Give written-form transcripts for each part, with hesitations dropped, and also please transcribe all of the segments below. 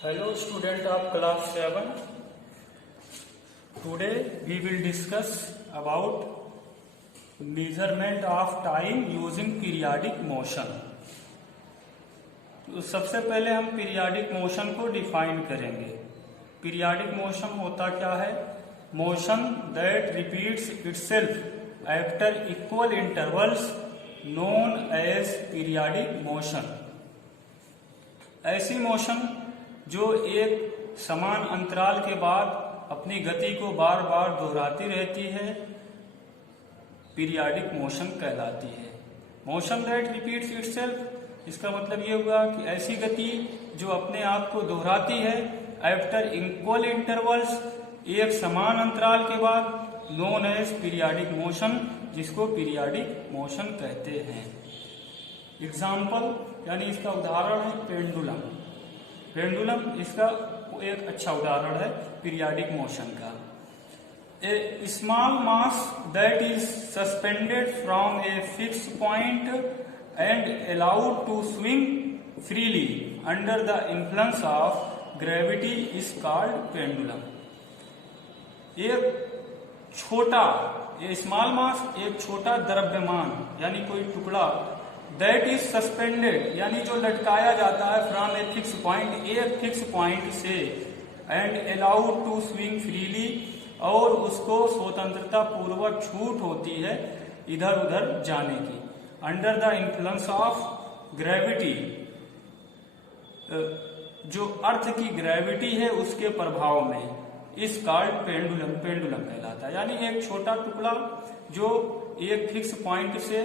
Hello student of class 7. Today we will discuss about measurement of time using periodic motion. तो सबसे पहले हम periodic motion को define करेंगे। पीरियाडिक मोशन होता क्या है? Motion that repeats itself after equal intervals known as periodic motion. ऐसी मोशन जो एक समान अंतराल के बाद अपनी गति को बार बार दोहराती रहती है, पीरियाडिक मोशन कहलाती है। मोशन दैट रिपीट्स इटसेल्फ, इसका मतलब ये हुआ कि ऐसी गति जो अपने आप को दोहराती है आफ्टर इक्वल इंटरवल्स, एक समान अंतराल के बाद, नोन एज पीरियाडिक मोशन, जिसको पीरियाडिक मोशन कहते हैं। एग्जाम्पल यानी इसका उदाहरण है पेंडुलम। पेंडुलम इसका एक अच्छा उदाहरण है पीरियाडिक मोशन का। A small mass that is suspended from a fix point and allowed to swing freely under the influence of gravity is called pendulum. एक छोटा, ये स्मॉल मास एक छोटा द्रव्यमान यानी कोई टुकड़ा, दैट इज सस्पेंडेड यानी जो लटकाया जाता है फ्रॉम ए फिक्स पॉइंट, एक फिक्स पॉइंट से, and allowed to swing freely, और उसको स्वतंत्रता पूर्वक छूट होती है इधर उधर जाने की, under the influence of gravity, जो अर्थ की ग्रेविटी है उसके प्रभाव में, इस कॉल्ड पेंडुलम, पेंडुलम कहलाता है। यानी एक छोटा टुकड़ा जो एक फिक्स पॉइंट से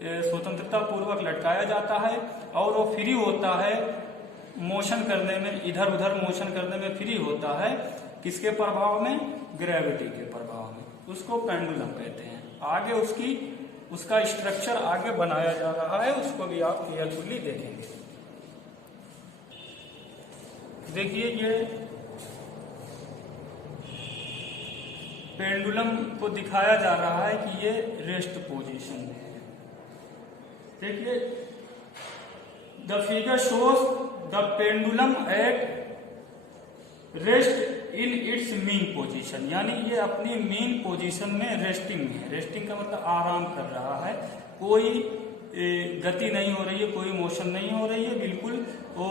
स्वतंत्रता पूर्वक लटकाया जाता है और वो फ्री होता है मोशन करने में, इधर उधर मोशन करने में फ्री होता है, किसके प्रभाव में? ग्रेविटी के प्रभाव में, उसको पेंडुलम कहते हैं। आगे उसका स्ट्रक्चर आगे बनाया जा रहा है, उसको भी आप केयरफुली देखेंगे। देखिए ये पेंडुलम को दिखाया जा रहा है कि ये रेस्ट पोजीशन में है। देखिए the figure shows the pendulum at rest in its mean position, यानी ये अपनी मीन पोजीशन में रेस्टिंग में है। रेस्टिंग का मतलब आराम कर रहा है, कोई गति नहीं हो रही है, कोई मोशन नहीं हो रही है, बिल्कुल वो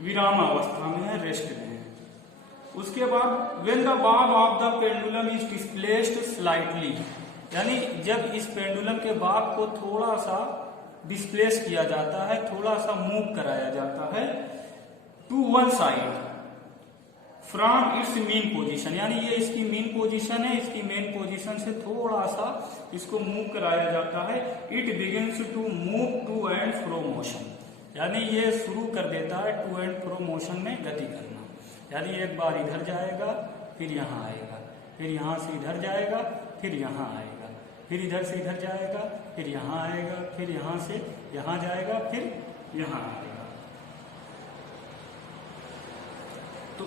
विरामावस्था में है, रेस्ट में है। उसके बाद व्हेन द बाब of the pendulum is displaced slightly, यानी जब इस पेंडुलम के बाब को थोड़ा सा डिस्प्लेस किया जाता है, थोड़ा सा मूव कराया जाता है to one side from its mean position, यानी ये इसकी मीन पोजीशन है, इसकी मेन पोजीशन से थोड़ा सा इसको मूव कराया जाता है। It begins to move to and fro motion, यानी ये शुरू कर देता है टू एंड फ्रो मोशन में गति करना। यानी एक बार इधर जाएगा, फिर यहाँ आएगा, फिर यहाँ से इधर जाएगा, फिर यहाँ आएगा, फिर इधर से इधर जाएगा, फिर यहाँ आएगा, फिर यहाँ से यहाँ जाएगा, फिर यहाँ आएगा। तो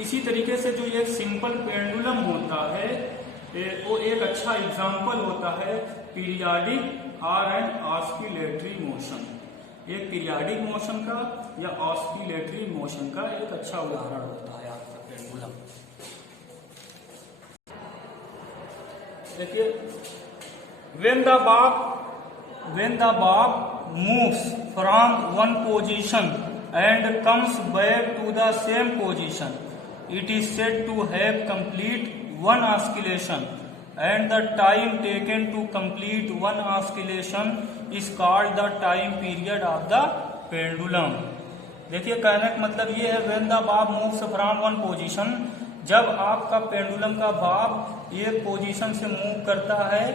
इसी तरीके से जो ये सिंपल पेंडुलम होता है, वो एक अच्छा एग्जाम्पल होता है पीरियाडिक और एंड ऑस्किलेटरी मोशन। एक पीरियाडिक मोशन का या ऑस्किलेटरी मोशन का एक अच्छा उदाहरण होता है आपका पेंडुलम। देखिए when the bob moves from one position and comes back to the same position, it is said to have complete one oscillation, and the time taken to complete one oscillation is called the time period of the pendulum। देखिए कहने का मतलब ये है when the bob moves from one position, जब आपका pendulum का बाब एक पोजीशन से मूव करता है,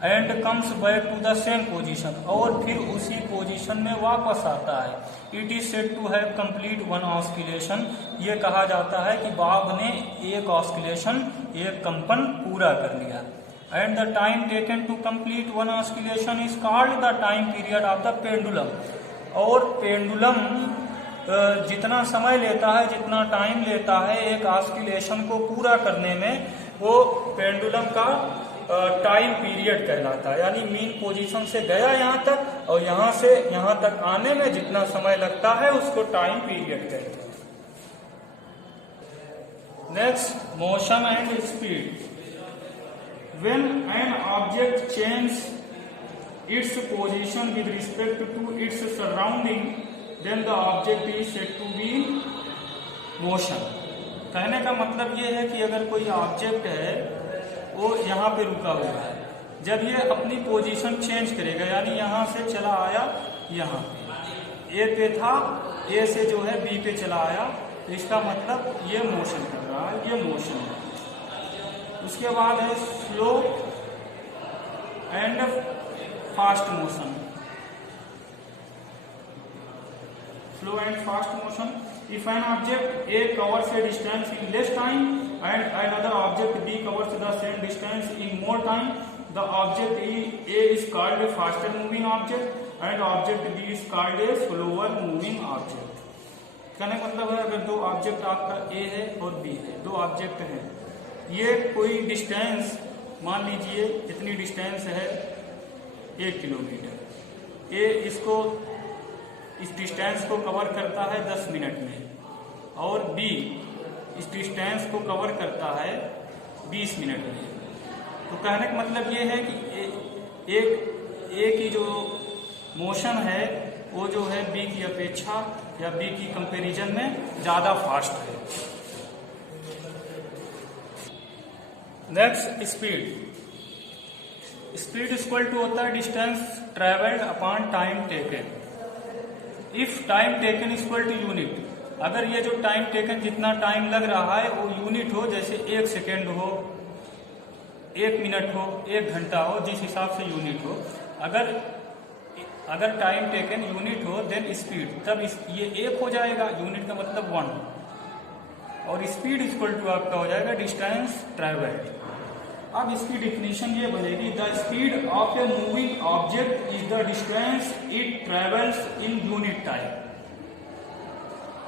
and comes back to the same position, और फिर उसी पोजीशन में वापस आता है, it is said to have complete one oscillation, ये कहा जाता है कि बाब ने एक ऑस्किलेशन, एक कंपन पूरा कर लिया। And the time taken to complete one oscillation is called the time period of the pendulum. और पेंडुलम जितना समय लेता है, जितना टाइम लेता है एक ऑस्किलेशन को पूरा करने में, वो पेंडुलम का टाइम पीरियड कहलाता है। यानी मीन पोजीशन से गया यहाँ तक और यहाँ से यहाँ तक आने में जितना समय लगता है उसको टाइम पीरियड कहते हैं। Next, motion and speed. When an object change its position with respect to its surrounding then the object is said to be motion. कहने का मतलब ये है कि अगर कोई ऑब्जेक्ट है वो यहाँ पे रुका हुआ है, जब ये अपनी पोजीशन चेंज करेगा, यानी यहाँ से चला आया यहाँ पे, ए पे था, ए से जो है बी पे चला आया, तो इसका मतलब ये मोशन कर रहा है, ये मोशन है। उसके बाद है slow and fast motion. Slow and fast motion, if an object A covers a distance in less time and another object B covers the same distance in more time, the object A is called a faster moving object and object B is called a slower moving object। कहने का मतलब है अगर दो object आपका A है और B है, दो ऑब्जेक्ट हैं, ये कोई डिस्टेंस मान लीजिए इतनी डिस्टेंस है 1 किलोमीटर, A इसको इस डिस्टेंस को कवर करता है 10 मिनट में और B इस डिस्टेंस को कवर करता है 20 मिनट में। तो कहने का मतलब ये है कि एक की जो मोशन है वो जो है B की अपेक्षा या B की कंपैरिजन में ज्यादा फास्ट है। Next, speed. Speed equal to होता है distance travelled upon time taken. If time taken equal to unit, अगर ये जो टाइम टेकन जितना टाइम लग रहा है वो यूनिट हो, जैसे 1 सेकेंड हो, 1 मिनट हो, 1 घंटा हो, जिस हिसाब से यूनिट हो, अगर टाइम टेकन यूनिट हो देन स्पीड, तब ये 1 हो जाएगा, यूनिट का मतलब 1, और स्पीड इक्वल टू आपका हो जाएगा डिस्टेंस ट्रेवल्ड। अब इसकी डिफिनीशन ये बनेगी, the speed of a moving object is the distance it travels in unit time.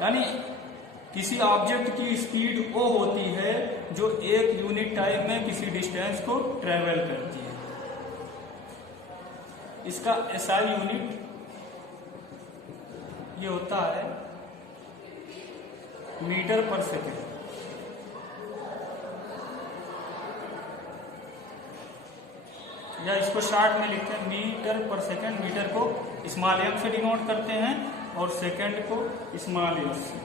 यानी किसी ऑब्जेक्ट की स्पीड वो होती है जो 1 यूनिट टाइम में किसी डिस्टेंस को ट्रेवल करती है। इसका एसआई यूनिट ये होता है मीटर पर सेकेंड। या इसको शॉर्ट में लिखते हैं मीटर पर सेकेंड। मीटर को स्मॉल एम से डिनोट करते हैं और सेकेंड को स्मॉल एम से।